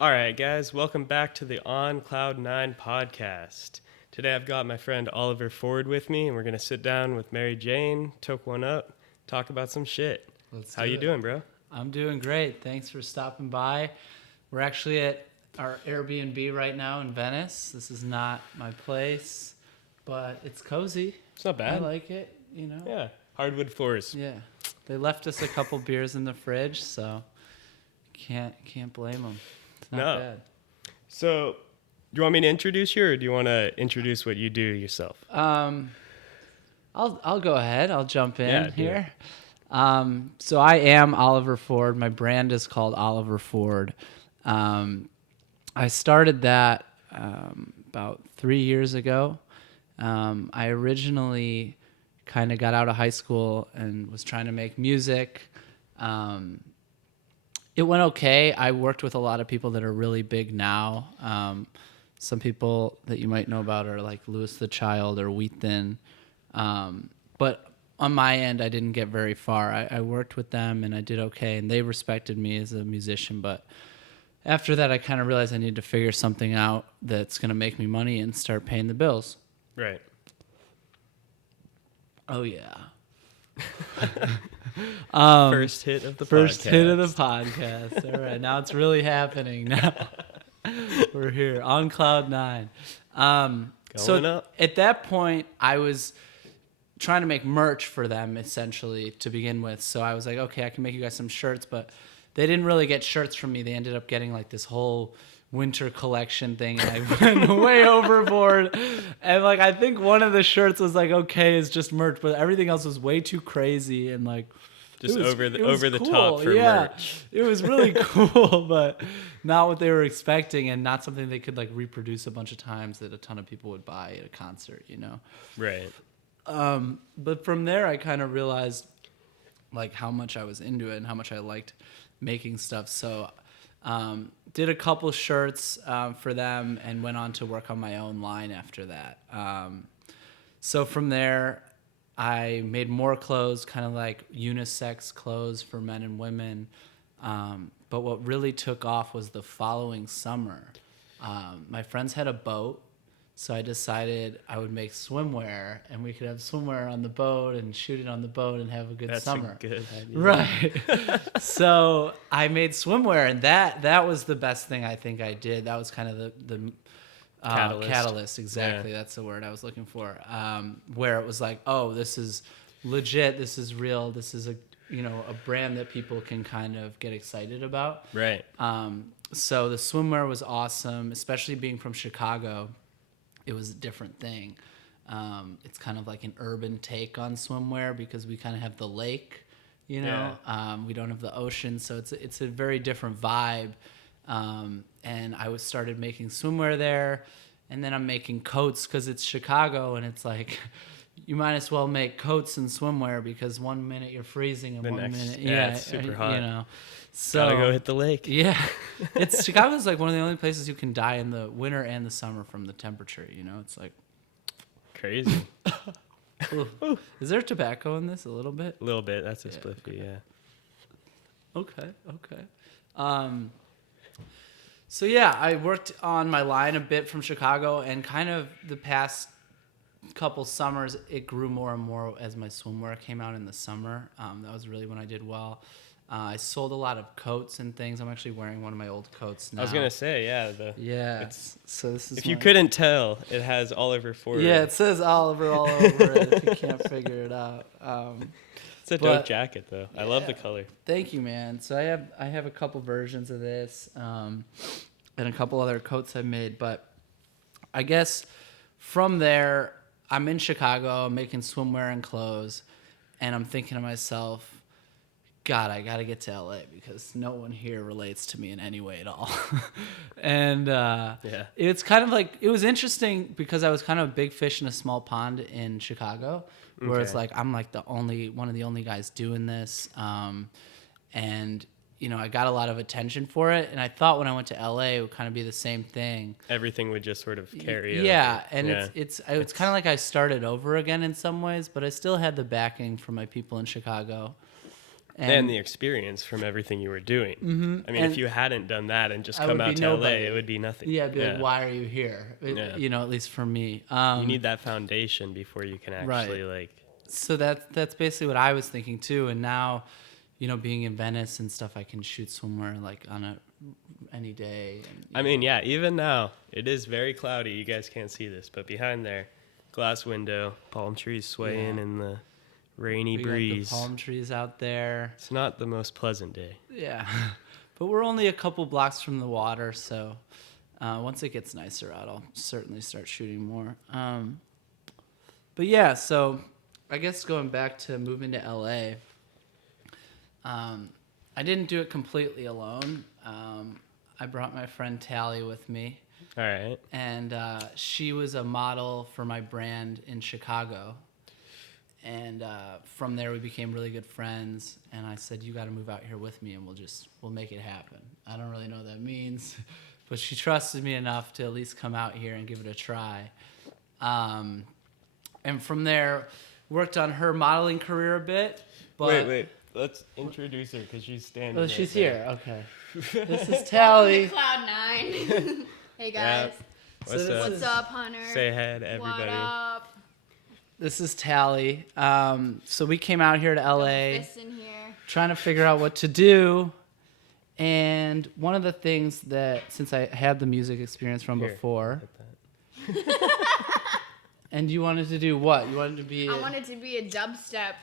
All right, guys, welcome back to the On Cloud 9 podcast. Today I've got my friend Oliver Ford with me, and we're going to sit down with Mary Jane, toke one up, talk about some shit. Let's How do you it. doing, bro? I'm doing great. Thanks for stopping by. We're actually at our Airbnb right now in Venice. This is not my place, but it's cozy. It's not I bad. like it, you know. Yeah, hardwood floors. Yeah. They left us a couple beers in the fridge, so can't blame them. It's not No. bad. So, do you want me to introduce you, or do you want to introduce what you do yourself? I'll go ahead. I'll jump in Yeah, do here. So I am Oliver Ford. My brand is called Oliver Ford. I started that about 3 years ago. I originally kind of got out of high school and was trying to make music. It went okay. I worked with a lot of people that are really big now. Some people that you might know about are like Louis the Child or Wheat Thin. But on my end, I didn't get very far. I worked with them and I did okay, and they respected me as a musician. But after that, I kind of realized I needed to figure something out that's going to make me money and start paying the bills. Right. Oh, yeah. First hit of the First podcast. hit of the podcast. All right, now it's really happening. Now we're here on cloud nine. Going up. At that point, I was trying to make merch for them essentially to begin with. So I was like, okay, I can make you guys some shirts, but they didn't really get shirts from me. They ended up getting like this whole winter collection thing, and I went way overboard. And like, I think one of the shirts was like, okay, it's just merch, but everything else was way too crazy and like Just it was over the cool. top for merch. It was really cool, but not what they were expecting, and not something they could like reproduce a bunch of times that a ton of people would buy at a concert, you know. Right. But from there, I kind of realized like how much I was into it and how much I liked making stuff. So did a couple shirts for them and went on to work on my own line after that. So from there, I made more clothes, kind of like unisex clothes for men and women. But what really took off was the following summer. My friends had a boat, so I decided I would make swimwear, and we could have swimwear on the boat and shoot it on the boat and have a good That's summer. a good idea. Right. So I made swimwear, and that was the best thing I think I did. That was kind of the catalyst. Exactly. Yeah. That's the word I was looking for. Where it was like, oh, this is legit. This is real. This is a brand that people can kind of get excited about. Right. So the swimwear was awesome, especially being from Chicago. It was a different thing. It's kind of like an urban take on swimwear because we kind of have the lake, you know. Yeah. We don't have the ocean, so it's a very different vibe. And I started making swimwear there, and then I'm making coats because it's Chicago, and it's like you might as well make coats and swimwear because 1 minute you're freezing and The one next- minute, yeah, it's super hot. you know. So Gotta go hit the lake. yeah, it's Chicago's like one of the only places you can die in the winter and the summer from the temperature. You know, it's like, Crazy. ooh. Is there tobacco in this? A little bit. A little bit. That's a Yeah, spliffy, yeah. Okay. So yeah, I worked on my line a bit from Chicago, and kind of the past couple summers, it grew more and more as my swimwear came out in the summer. That was really when I did well. I sold a lot of coats and things. I'm actually wearing one of my old coats now. I was gonna say, yeah. Yeah. So this is. If you couldn't tell, it has Oliver Ford. Yeah, it says Oliver all over it. If you can't figure it out. It's a dope jacket, though. I love the color. Thank you, man. So I have a couple versions of this, and a couple other coats I've made. But I guess from there, I'm in Chicago, I'm making swimwear and clothes, and I'm thinking to myself, God, I got to get to LA because no one here relates to me in any way at all. And it's kind of like, it was interesting because I was kind of a big fish in a small pond in Chicago, where it's like, I'm like one of the only guys doing this. And, you know, I got a lot of attention for it. And I thought when I went to LA, it would kind of be the same thing. Everything would just sort of carry Yeah, over. and it's kind of like I started over again in some ways, but I still had the backing from my people in Chicago. And the experience from everything you were doing. I mean, And if you hadn't done that and just I come would out be to LA, nobody. it would be nothing. yeah, be like, why are you here? Yeah. You know, at least for me. You need that foundation before you can actually like. So that's basically what I was thinking too. And now, you know, being in Venice and stuff, I can shoot swimwear like on any day. And, I mean, yeah, even now it is very cloudy. You guys can't see this, but behind there, glass window, palm trees swaying Yeah. in the rainy we breeze. got the palm trees out there. It's not the most pleasant day. Yeah, but we're only a couple blocks from the water, so once it gets nicer out, I'll certainly start shooting more. But yeah, so I guess going back to moving to LA, I didn't do it completely alone. I brought my friend Tally with me, All right. and she was a model for my brand in Chicago. And from there, we became really good friends. And I said, "You got to move out here with me, and we'll make it happen." I don't really know what that means, but she trusted me enough to at least come out here and give it a try. And from there, worked on her modeling career a bit. But Wait. Let's introduce her because she's standing. Oh, right she's there. here. Okay. This is Welcome Tally. to Cloud9. Hey guys. What's So up? What's up, Hunter? Say hi to everybody. What up? This is Tally. So we came out here to LA. Fists in here. Trying to figure out what to do. And one of the things that, since I had the music experience from Here, before, look at that. and you wanted to do what? You wanted to be. I wanted to be a dubstep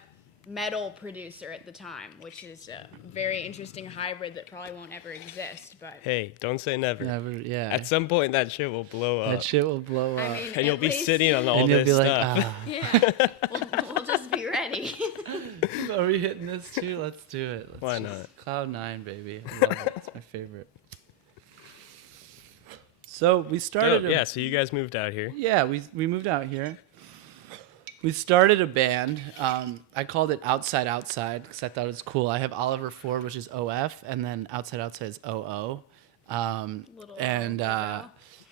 metal producer at the time, which is a very interesting hybrid that probably won't ever exist. But Hey, don't say never. Never, yeah. At some point, that shit will blow up, That shit will blow up. I mean, and you'll at be least- sitting on all and you'll this be like, stuff. ah. Yeah, we'll just be ready. Are we hitting this too? Let's do it. Let's Why just- not? Cloud9, baby. I love it. It's my favorite. So we started. Dope. Yeah, so you guys moved out here. Yeah, we moved out here. We started a band. I called it Outside because I thought it was cool. I have Oliver Ford, which is OF, and then Outside is OO. Little And logo.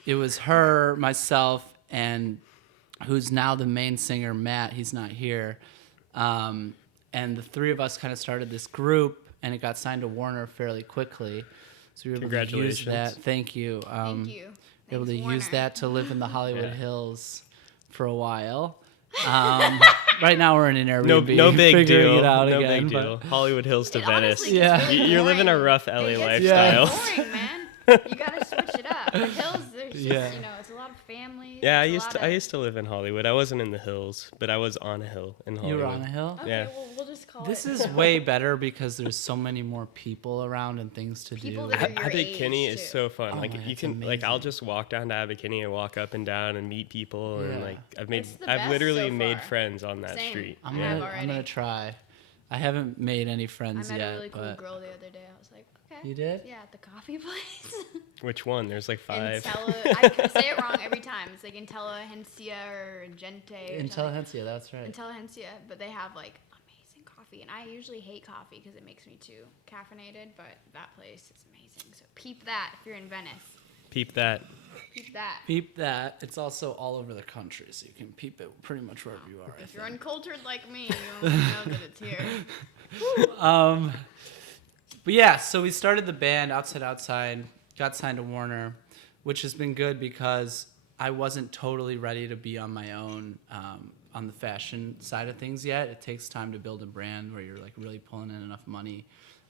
it was her, myself, and who's now the main singer, Matt. He's not here. And the three of us kind of started this group, and it got signed to Warner fairly quickly. So we were able to use Congratulations. that. Thank you. Thank you. Able to Thanks, use Warner. that to live in the Hollywood Yeah. Hills for a while. Right now we're in an Airbnb. No big figuring deal. it out No again, big but- deal. Hollywood Hills to It Venice. honestly Yeah. gets really You're living a boring. rough LA It gets lifestyle. really boring, man. You gotta switch it up. The hills, there's just, Yeah. it's a lot of families. Yeah, I it's a used lot to. I of- used to live in Hollywood. I wasn't in the hills, but I was on a hill in You Hollywood. were on a hill? Okay, Yeah. well, we'll just call This it. is way better because there's so many more people around and things to People do. that are your Abbot Kinney age, is too. so fun. Oh, Like man, you it's can like I'll amazing. just walk down to Abbot Kinney and walk up and down and meet people and Yeah. like It's the I've best literally so made far. friends on that Same. street. I'm Yeah. gonna, I'm gonna already. try. I haven't made any I friends met yet, a really cool but girl the other day. I was like, okay. you did? Yeah, at the coffee place. Which one? There's like 5. I say it wrong every time. It's like Intelligentsia or Gente. Or something. Intelligentsia, that's right. Intelligentsia, but they have like amazing coffee, and I usually hate coffee because it makes me too caffeinated. But that place is amazing. So peep that if you're in Venice. Peep that. Peep that. Peep that. It's also all over the country, so you can peep it pretty much wherever you are. I If you're think. uncultured like me, you won't know that it's here. But yeah, so we started the band Outside, got signed to Warner, which has been good because I wasn't totally ready to be on my own on the fashion side of things yet. It takes time to build a brand where you're like really pulling in enough money.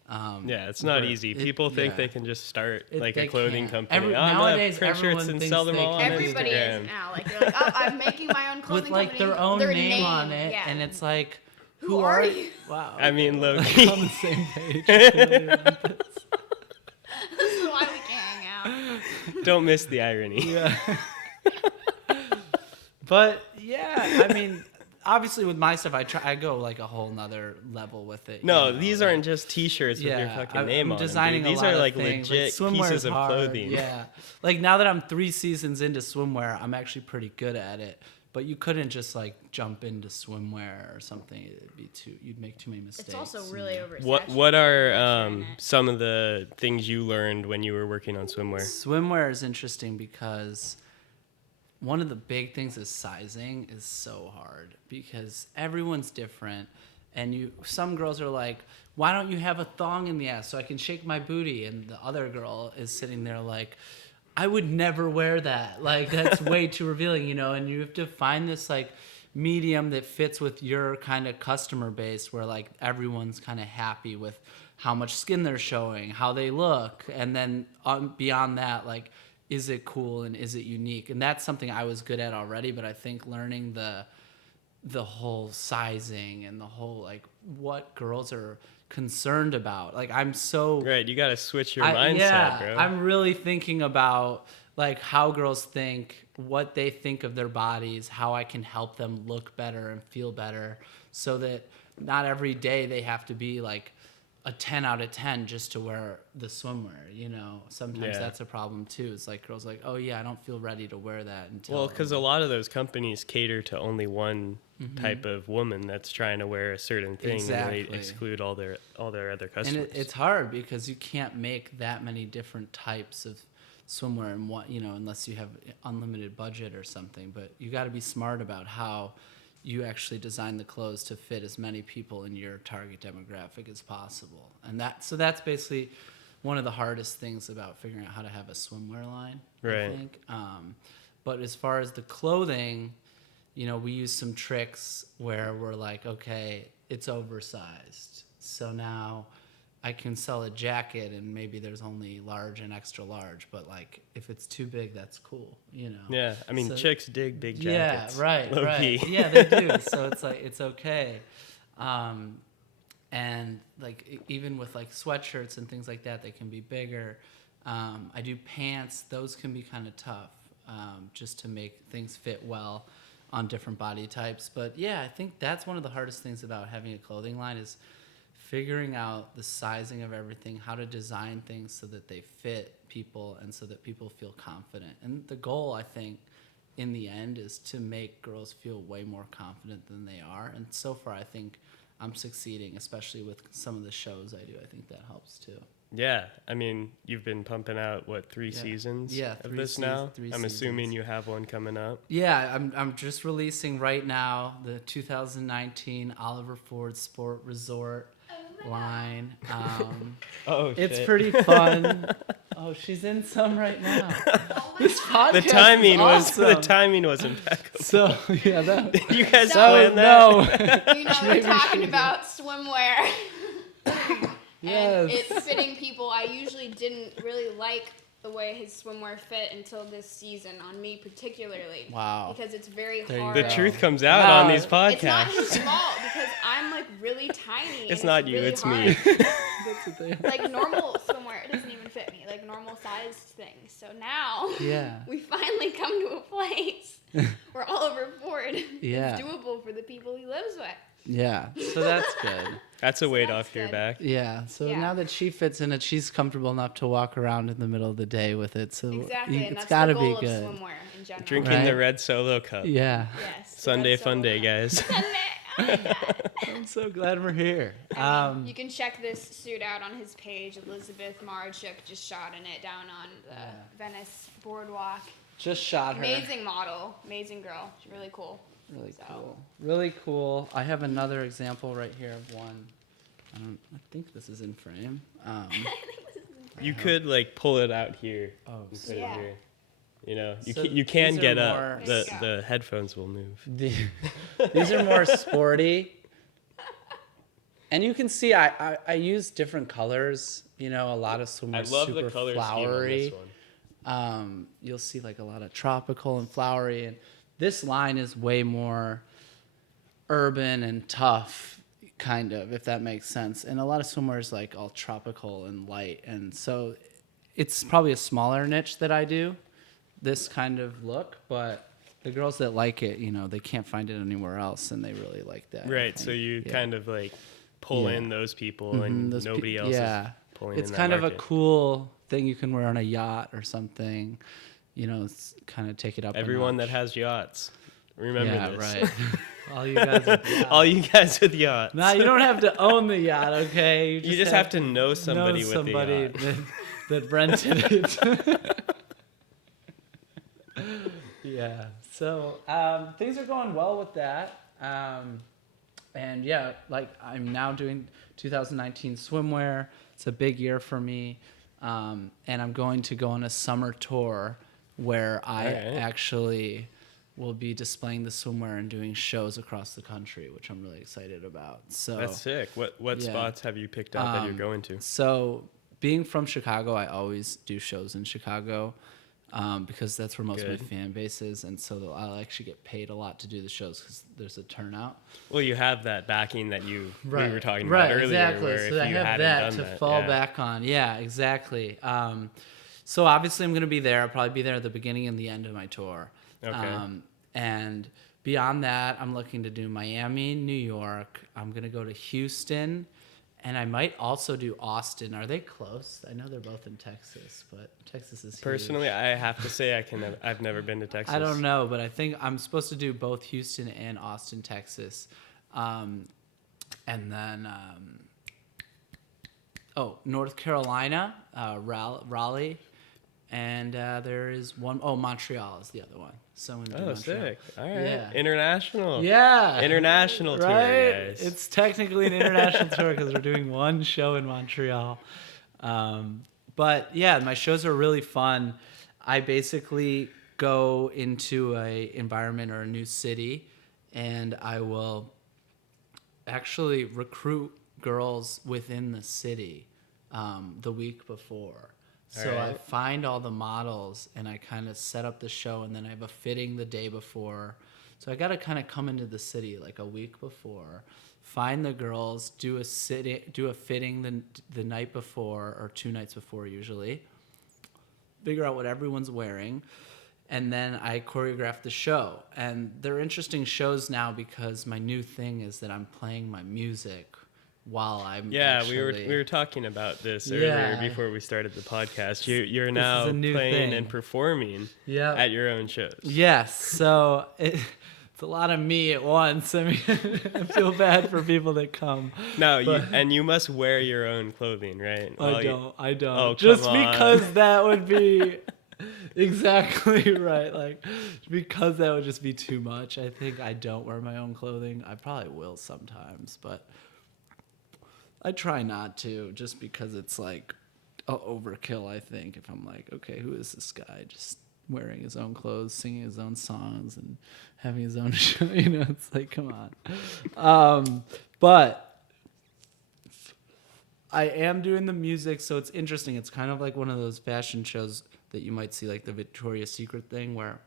Yeah, it's not but easy. it- People think yeah. they can just start like They a clothing can't. company. Nowadays, print shirts everyone and thinks sell them they all on can. Everybody Instagram. is now. Like, you're like, oh, I'm making my own clothing With like company. their own name on it, Yeah. and it's like, Who are you? Wow. I mean, low We're key. on the same page. Clearly. This is why we can't hang out. Don't miss the irony. Yeah. But yeah, I mean, obviously with my stuff, I go like a whole nother level with it. No, you know, these like- aren't just T-shirts with your fucking name I'm on them. designing Dude. These a lot are of like things. legit swimwear pieces is of hard. clothing. Yeah, like now that I'm 3 seasons into swimwear, I'm actually pretty good at it. But you couldn't just like jump into swimwear or something. It'd be you'd make too many mistakes. It's also really oversaturated. What are in it. some of the things you learned when you were working on swimwear? Swimwear is interesting because one of the big things is sizing is so hard because everyone's different and some girls are like, why don't you have a thong in the ass so I can shake my booty? And the other girl is sitting there like, I would never wear that. Like, that's way too revealing, and you have to find this like medium that fits with your kind of customer base where like everyone's kind of happy with how much skin they're showing, how they look, and then beyond that, like, is it cool and is it unique? And that's something I was good at already, but I think learning the whole sizing and the whole like what girls are concerned about. Like, I'm so Right, you got to switch your mindset, bro. I'm really thinking about like how girls think, what they think of their bodies, how I can help them look better and feel better, so that not every day they have to be like a 10 out of 10 just to wear the swimwear, Sometimes that's a problem too. It's like girls are like, oh yeah, I don't feel ready to wear that until. Well, because a lot of those companies cater to only one type of woman that's trying to wear a certain thing, Exactly. and they exclude all their other customers. And it's hard because you can't make that many different types of swimwear and what unless you have unlimited budget or something. But you got to be smart about how you actually design the clothes to fit as many people in your target demographic as possible. And that's basically one of the hardest things about figuring out how to have a swimwear line, Right. I think. But as far as the clothing, we use some tricks where we're like, okay, it's oversized. So now I can sell a jacket and maybe there's only large and extra large, but like if it's too big, that's cool, Yeah, I mean, So- chicks dig big jackets. Yeah, right, low right. key. Yeah, they do. So it's like it's okay. And like even with like sweatshirts and things like that, they can be bigger. I do pants; those can be kind of tough, just to make things fit well on different body types. But yeah, I think that's one of the hardest things about having a clothing line is figuring out the sizing of everything, how to design things so that they fit people and so that people feel confident. And the goal, I think, in the end is to make girls feel way more confident than they are. And so far, I think I'm succeeding, especially with some of the shows I do. I think that helps too. Yeah, I mean, you've been pumping out, 3 Yeah. seasons Yeah, of 3 this now? three I'm assuming seasons. you have one coming up. Yeah, I'm just releasing right now the 2019 Oliver Ford Sport Resort line. Oh, It's shit. pretty fun. Oh, she's in some right now. This podcast The timing is the awesome. timing was impeccable. So yeah, that. You guys So, planned that? No. We're talking about swimwear. Yes. And it's fitting people. I usually didn't really like the way his swimwear fit until this season, on me particularly. Wow. Because it's very There you hard. The go. truth comes out Wow. on these It's not his podcasts. fault because I'm like really tiny. It's and not you, really it's hard. me. That's what they. Like normal swimwear, it doesn't even fit me. Like normal sized things. So now Yeah. we finally come to a place where Oliver Ford Yeah. is doable for the people he lives with. Yeah. So that's good. That's a weight that's off your good. back. Yeah. So Yeah. now that she fits in it, she's comfortable enough to walk around in the middle of the day with it. So Exactly, and it's that's got to the be goal of good. swimwear in general. Drinking the Right. red Solo cup. Yeah. Yes. the Sunday red fun solo day, cup. guys. Sunday. Oh my God. I'm so glad we're here. You can check this suit out on his page. Elizabeth Marchuk just shot in it down on the Venice boardwalk. Just shot her. Amazing model, amazing girl. She's really cool. Really So. cool. Really cool. I have another example right here of one. I think this is in frame. You could pull it out here Oh, and put Yeah. it here. You know, So you can these are get up. more- There you go. The headphones will move. These are more sporty. And you can see I use different colors. A lot of swimwear I is love super the color scheme on flowery. this one. You'll see a lot of tropical and flowery, and this line is way more urban and tough, kind of, if that makes sense. And a lot of swimwear is all tropical and light, and so it's probably a smaller niche that I do, this kind of look, but the girls that like it, they can't find it anywhere else, and they really like that. I Right, so think. you Yeah. kind of pull Yeah. in those people Mhm, and those nobody pe- else yeah. is pulling It's in kind that of a market. cool thing you can wear on a yacht or something. It's kind of take it up. a Everyone that notch. has yachts. Remember yeah, this. right. All you guys. With yachts. All you guys with yachts. Nah, you don't have to own the yacht, okay? you just have to know somebody with somebody the yacht. that rented it. Yeah. So things are going well with that. And yeah, like I'm now doing 2019 swimwear. It's a big year for me. And I'm going to go on a summer tour where I Alright. actually will be displaying the swimwear and doing shows across the country, which I'm really excited about. So That's sick. What Yeah. spots have you picked out that you're going to? So being from Chicago, I always do shows in Chicago because that's where most of Good. my fan base is. And so I'll actually get paid a lot to do the shows because there's a turnout. Well, you have that backing that we were talking Right, about earlier. exactly. Where So if I you have hadn't that done to that, fall yeah. back on. Yeah, exactly. So obviously I'm going to be there. I'll probably be there at the beginning and the end of my tour. Okay. And beyond that, I'm looking to do Miami, New York. I'm going to go to Houston. And I might also do Austin. Are they close? I know they're both in Texas, but Texas is huge. Personally, I have to say I've never been to Texas. I don't know, but I think I'm supposed to do both Houston and Austin, Texas. And then, North Carolina, Raleigh. And there is one, Montreal is the other one. So I'm gonna do Oh, Montreal. sick. All right. Yeah. International. Yeah. International tour, Right? guys. It's technically an international tour because we're doing one show in Montreal. But yeah, my shows are really fun. I basically go into a environment or a new city, and I will actually recruit girls within the city the week before. So I Alright. find all the models and I kind of set up the show, and then I have a fitting the day before. So I got to kind of come into the city like a week before, find the girls, do a fitting the night before or 2 nights before usually, figure out what everyone's wearing, and then I choreograph the show. And they're interesting shows now because my new thing is that I'm playing my music while I'm Yeah, actually... we were talking about this earlier Yeah. before we started the podcast. You're This now is a new playing thing. and performing Yeah. at your own shows. Yes, so it's a lot of me at once. I mean, I feel bad for people that come. No, But- you must wear your own clothing, right? I don't. Oh, Just come on. because that would be exactly right. Like, because that would just be too much. I think I don't wear my own clothing. I probably will sometimes, but I try not to, just because it's like a overkill, I think, if I'm like, okay, who is this guy just wearing his own clothes, singing his own songs, and having his own show? It's like, come on. But I am doing the music, so it's interesting. It's kind of like one of those fashion shows that you might see, like the Victoria's Secret thing, where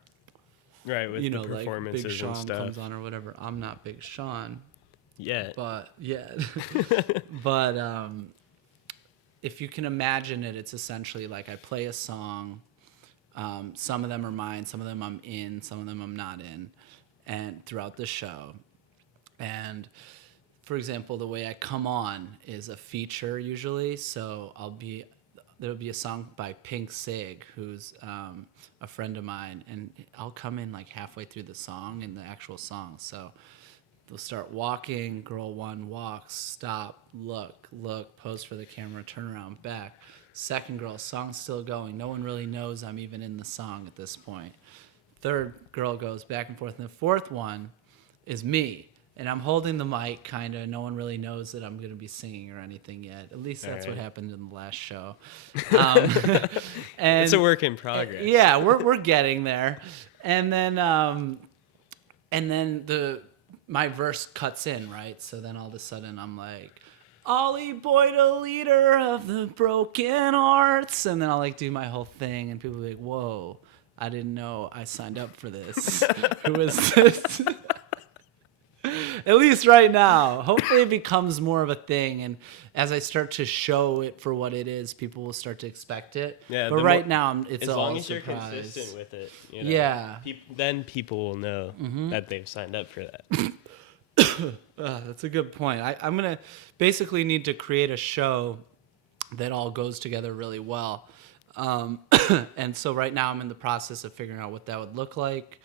Right, with the like performances Big Sean and stuff. comes on or whatever. I'm not Big Sean, Yeah. but yeah. But if you can imagine it, it's essentially like I play a song. Some of them are mine, some of them I'm in, some of them I'm not in, and throughout the show. And for example, the way I come on is a feature usually. So there'll be a song by Pink Sig, who's a friend of mine, and I'll come in like halfway through the song, in the actual song. So they'll start walking, girl one walks, stop, look, pose for the camera, turn around, back. Second girl, song's still going. No one really knows I'm even in the song at this point. Third girl goes back and forth. And the fourth one is me. And I'm holding the mic, kind of. No one really knows that I'm going to be singing or anything yet. At least that's what Alright. happened in the last show. And It's a work in progress. yeah, we're getting there. And then my verse cuts in, right? So then all of a sudden I'm like, Ollie Boyd, a leader of the broken hearts. And then I'll like do my whole thing, and people will be like, whoa, I didn't know I signed up for this. Who is this? At least right now. Hopefully it becomes more of a thing, and as I start to show it for what it is, people will start to expect it. Yeah, but the right more- now it's As all long a as you're surprise. consistent with it, Yeah. then people will know that they've signed up for that. That's a good point. I'm going to basically need to create a show that all goes together really well. And so right now I'm in the process of figuring out what that would look like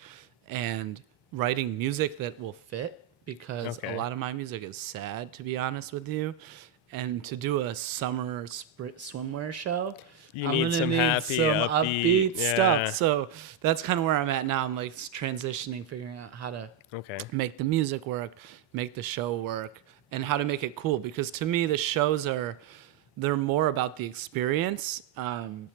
and writing music that will fit, because Okay. a lot of my music is sad, to be honest with you. And to do a summer swimwear show, You I'm need gonna some need happy, some upbeat, yeah. stuff. So that's kind of where I'm at now. I'm like transitioning, figuring out how to Okay. make the music work, make the show work, and how to make it cool. Because to me, the shows they're more about the experience, and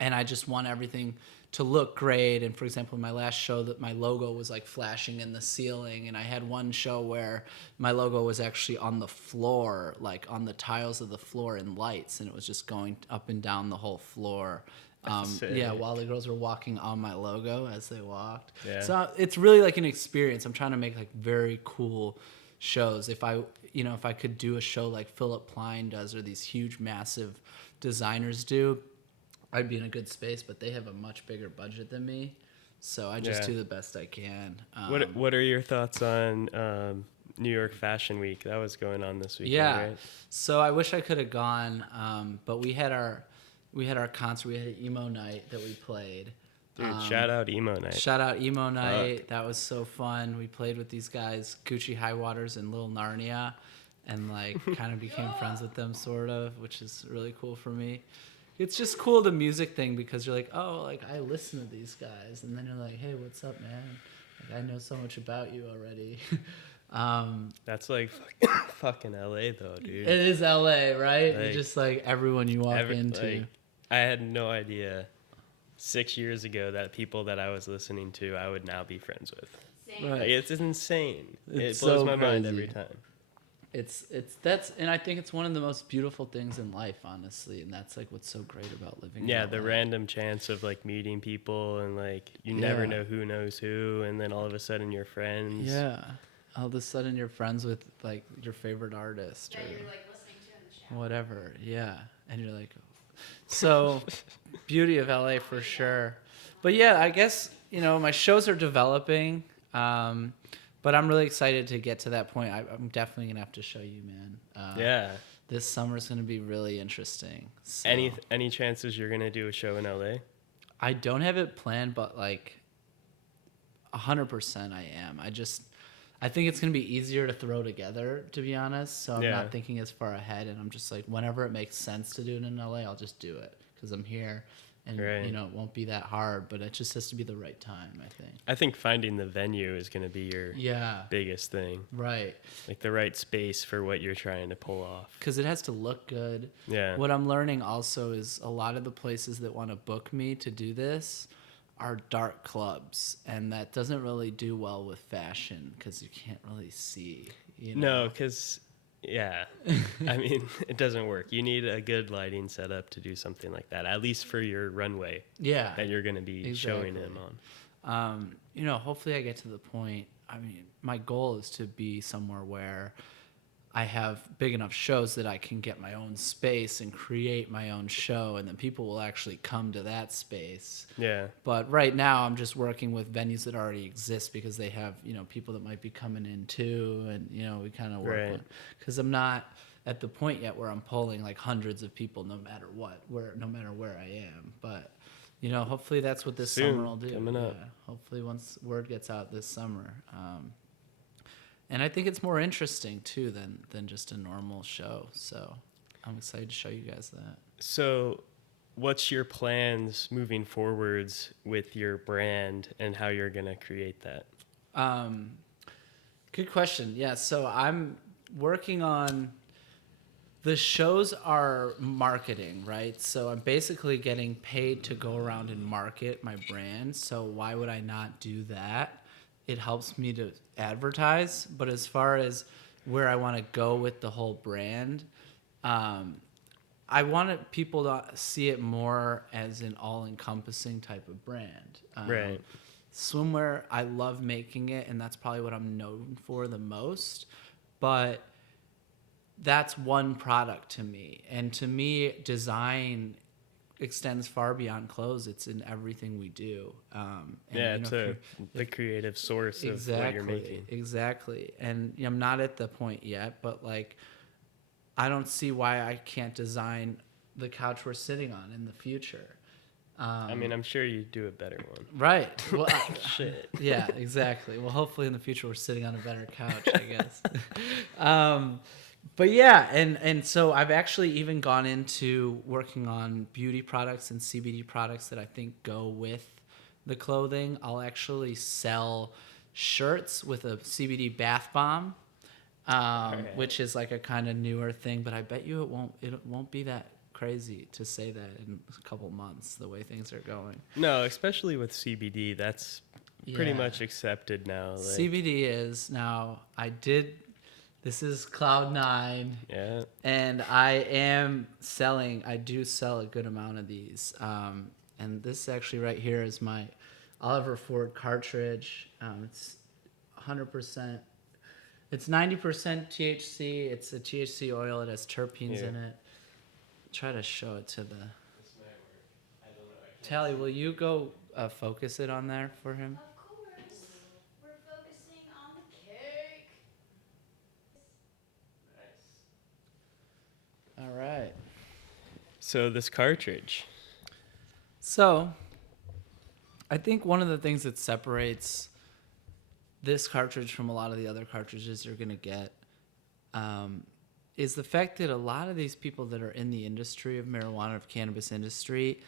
I just want everything to look great. And for example, my last show, that my logo was like flashing in the ceiling, and I had one show where my logo was actually on the floor, like on the tiles of the floor in lights, and it was just going up and down the whole floor. Yeah, sick. while the girls were walking on my logo as they walked. Yeah. So it's really like an experience. I'm trying to make like very cool shows. If I could do a show like Philip Plein does, or these huge, massive designers do, I'd be in a good space. But they have a much bigger budget than me, so I just Yeah. do the best I can. What are your thoughts on New York Fashion Week? That was going on this weekend, Yeah. right? So I wish I could have gone, but we had our concert. We had an emo night that we played. Dude, shout out Emo Night. Shout out emo night. That was so fun. We played with these guys, Gucci High Waters and Lil Narnia, and like kind of became friends with them, sort of, which is really cool for me. It's just cool, the music thing, because you're like, oh, like I listen to these guys, and then you're like, hey, what's up, man? Like I know so much about you already. That's like fucking LA though, dude. It is LA, right? Like, Just like everyone you walk into. Like, I had no idea 6 years ago that people that I was listening to, I would now be friends with. Right. Like, it's insane. It's it blows so my mind crazy. every time. And I think it's one of the most beautiful things in life, honestly, and that's like what's so great about living. Yeah, in the LA. random chance of like meeting people and like you never Yeah. know who knows who, and then all of a sudden you're friends. Yeah, all of a sudden you're friends with like your favorite artist That or you're like listening to in the shower. whatever. Yeah, and you're like, so beauty of LA for sure. But yeah, I guess my shows are developing. But I'm really excited to get to that point. I'm definitely gonna have to show you, man. Yeah. This summer's gonna be really interesting. So. Any chances you're gonna do a show in LA? I don't have it planned, but like 100% I am. I think it's gonna be easier to throw together, to be honest. So I'm Yeah. not thinking as far ahead, and I'm just like, whenever it makes sense to do it in LA, I'll just do it because I'm here, and Right. it won't be that hard. But it just has to be the right time, I think. I think finding the venue is gonna be your Yeah. biggest thing. Right. Like the right space for what you're trying to pull off. Because it has to look good. Yeah. What I'm learning also is a lot of the places that want to book me to do this are dark clubs, and that doesn't really do well with fashion because you can't really see. No, because yeah, I mean it doesn't work. You need a good lighting setup to do something like that, at least for your runway Yeah. that you're gonna be showing him on. Hopefully I get to the point. I mean, my goal is to be somewhere where I have big enough shows that I can get my own space and create my own show, and then people will actually come to that space. Yeah. But right now, I'm just working with venues that already exist because they have, people that might be coming in too, and we kind of work Right. on. Because I'm not at the point yet where I'm pulling like hundreds of people, no matter where I am. But hopefully that's what this Soon, summer will do. coming up. Yeah, hopefully once word gets out this summer. And I think it's more interesting too than just a normal show. So I'm excited to show you guys that. So, what's your plans moving forwards with your brand and how you're gonna create that? Good question. Yeah, so I'm working on the shows are marketing, right? So I'm basically getting paid to go around and market my brand. So why would I not do that? It helps me to advertise, but as far as where I want to go with the whole brand, I wanted people to see it more as an all-encompassing type of brand. Right. Swimwear, I love making it, and that's probably what I'm known for the most. But that's one product to me. And to me, design extends far beyond clothes. It's in everything we do. Yeah, it's the creative source of what you're making. Exactly. And I'm not at the point yet, but like, I don't see why I can't design the couch we're sitting on in the future. I mean, I'm sure you do a better one. Right. Well, Shit. yeah, exactly. Well, hopefully in the future we're sitting on a better couch, I guess. But yeah, and so I've actually even gone into working on beauty products and CBD products that I think go with the clothing. I'll actually sell shirts with a CBD bath bomb, which is like a kind of newer thing. But I bet you it won't be that crazy to say that in a couple months, the way things are going. No, especially with CBD, that's pretty Yeah. much accepted now. Like, CBD is now. This is Cloud9. yeah. And I do sell a good amount of these. And this actually right here is my Oliver Ford cartridge. It's 100%, it's 90% THC. It's a THC oil. It has terpenes in it. Try to show it to the... Tally, will you go focus it on there for him? Of course. We're focusing on the cake. All right. So this cartridge. So, I think one of the things that separates this cartridge from a lot of the other cartridges you're going to get is the fact that a lot of these people that are in the industry of marijuana, of cannabis industry,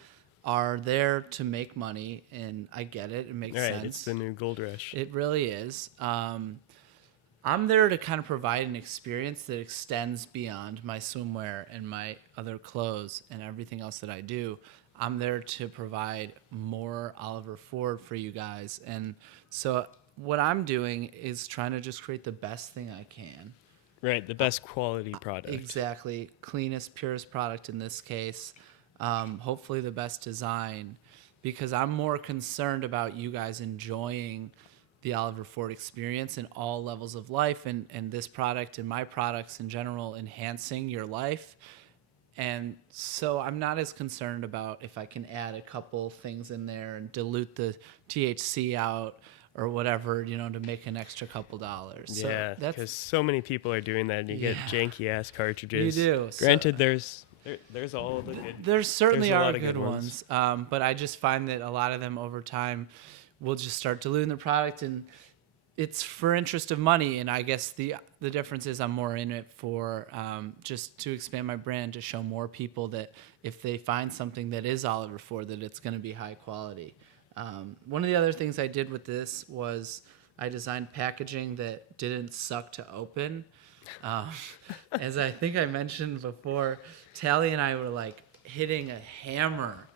are there to make money, and I get it. It makes Right, sense. it's the new gold rush. It really is. I'm there to kind of provide an experience that extends beyond my swimwear and my other clothes and everything else that I do. I'm there to provide more Oliver Ford for you guys. And so what I'm doing is trying to just create the best thing I can. Right, the best quality product. Exactly. Cleanest, purest product in this case. Hopefully the best design, because I'm more concerned about you guys enjoying the Oliver Ford experience in all levels of life, and this product and my products in general enhancing your life. And so I'm not as concerned about if I can add a couple things in there and dilute the THC out or whatever, to make an extra couple dollars. So Yeah, because so many people are doing that, and you get janky ass cartridges. You do. Granted, there's all the good. There certainly there's a are lot of good ones, but I just find that a lot of them over time will just start diluting the product, and it's for interest of money. And I guess the difference is I'm more in it for just to expand my brand, to show more people that if they find something that is Oliver Ford, that it's going to be high quality. One of the other things I did with this was I designed packaging that didn't suck to open. As I think I mentioned before, Tally and I were like hitting a hammer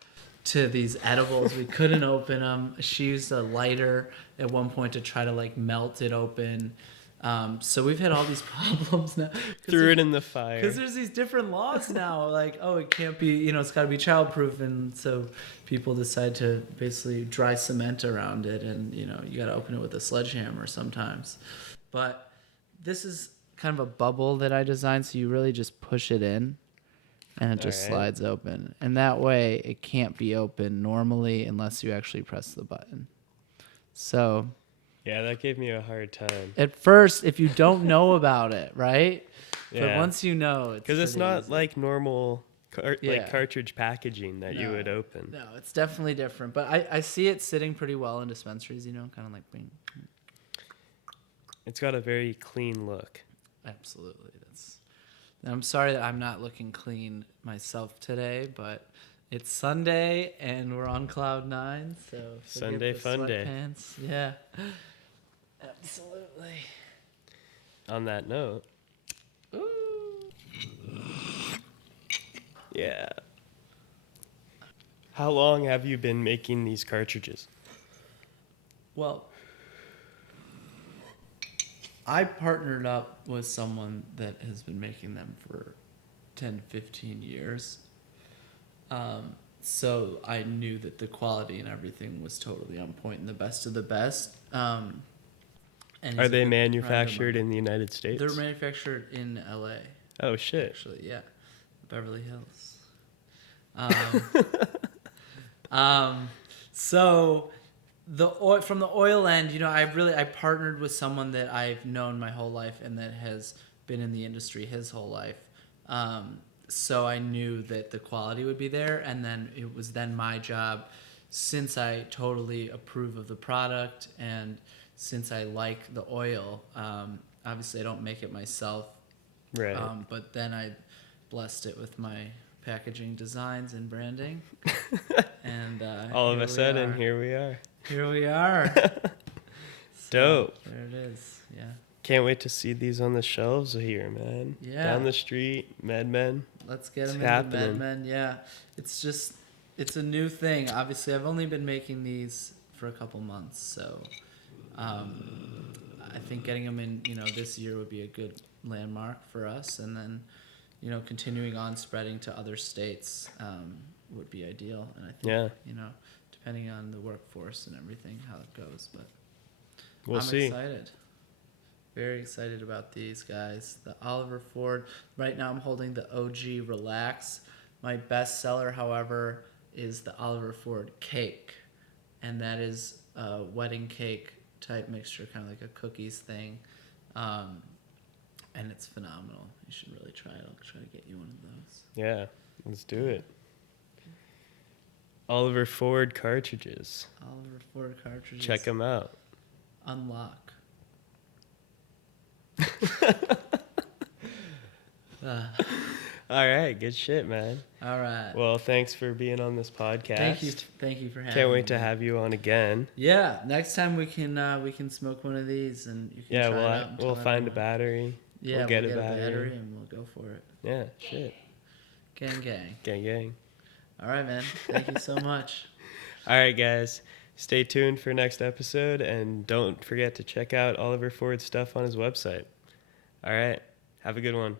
to these edibles. We couldn't open them. She used a lighter at one point to try to like melt it open. So we've had all these problems now. Threw it in the fire. Because there's these different laws now, like, oh, it can't be, it's got to be childproof, and so people decide to basically dry cement around it, and you got to open it with a sledgehammer sometimes. But this is kind of a bubble that I designed, so you really just push it in, and it just slides open, and that way it can't be open normally unless you actually press the button. So. Yeah, that gave me a hard time. At first, if you don't know about it, right? Yeah. But once you know, because it's not easy. like normal Yeah. cartridge packaging that you would open. No, it's definitely different. But I see it sitting pretty well in dispensaries, kind of like bing. It's got a very clean look. Absolutely. I'm sorry that I'm not looking clean myself today, but it's Sunday and we're on Cloud9, so Sunday the fun day. sweatpants. Yeah. Absolutely. On that note. Ooh. Yeah. How long have you been making these cartridges? Well, I partnered up with someone that has been making them for 10, 15 years. So I knew that the quality and everything was totally on point and the best of the best. And Are they manufactured in the United States? They're manufactured in LA. Oh, shit. Actually, yeah. Beverly Hills. So from the oil end, I partnered with someone that I've known my whole life and that has been in the industry his whole life. So I knew that the quality would be there, and then it was then my job, since I totally approve of the product and since I like the oil. Obviously I don't make it myself. Right. But then I blessed it with my packaging designs and branding. And All of here a we sudden, are. here we are. Here we are. Dope. There it is. Yeah. Can't wait to see these on the shelves here, man. Yeah. Down the street, MedMen. Let's get It's them into happening. MedMen. Yeah. It's a new thing. Obviously, I've only been making these for a couple months, so I think getting them in, this year would be a good landmark for us, and then, continuing on spreading to other states would be ideal. And I think, Yeah. depending on the workforce and everything, how it goes, but We'll I'm see. excited. Very excited about these guys. The Oliver Ford. Right now I'm holding the OG Relax. My best seller, however, is the Oliver Ford Cake. And that is a wedding cake type mixture, kind of like a cookies thing. And it's phenomenal. You should really try it. I'll try to get you one of those. Yeah, let's do it. Oliver Ford cartridges. Oliver Ford cartridges. Check them out. Unlock. All right, good shit, man. All right. Well, thanks for being on this podcast. Thank you for having me. Can't wait to have you on again. Yeah, next time we can smoke one of these and you can Yeah, try it out and we'll tell find a everyone. battery. Yeah, we'll get a battery. and we'll go for it. Yeah, shit. Gang. Gang, gang. All right, man. Thank you so much. All right, guys. Stay tuned for next episode, and don't forget to check out Oliver Ford's stuff on his website. All right. Have a good one.